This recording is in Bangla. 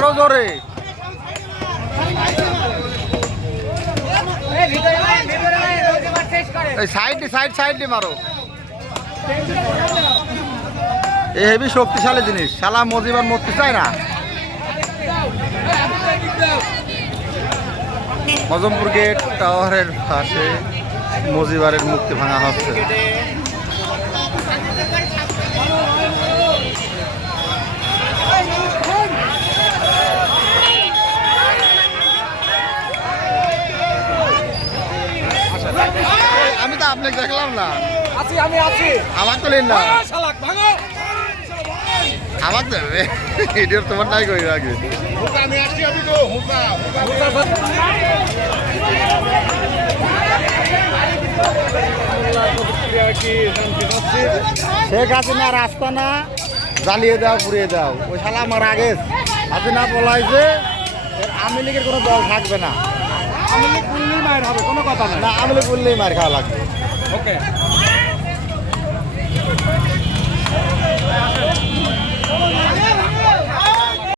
আরো জোরে। সাইড মারো। এ হেবি শক্তিশালী জিনিস, শালা মজিবার মরতে চায় না। মজমপুর গেট টাওয়ারের পাশে মজিবারের মুক্তি ভাঙা হচ্ছে। আমি তো আপনাকে দেখলাম না। আমি আছি। আমার তো লেন না, আমার তো এটার তোমার নাই কই আগে। আমি আসছি, আমি তো শেখ হাসিনা রাস্তা না জ্বালিয়ে দাও, পুড়িয়ে দাও। ওই শালা আমার আগে হাসিনা বলাই যে আওয়ামী লীগের কোনো দল থাকবে না। আমি করলেই মায়ের হবে, কোনো কথা না, আওয়ামী লীগ করলেই মার খাওয়া লাগবে। ওকে।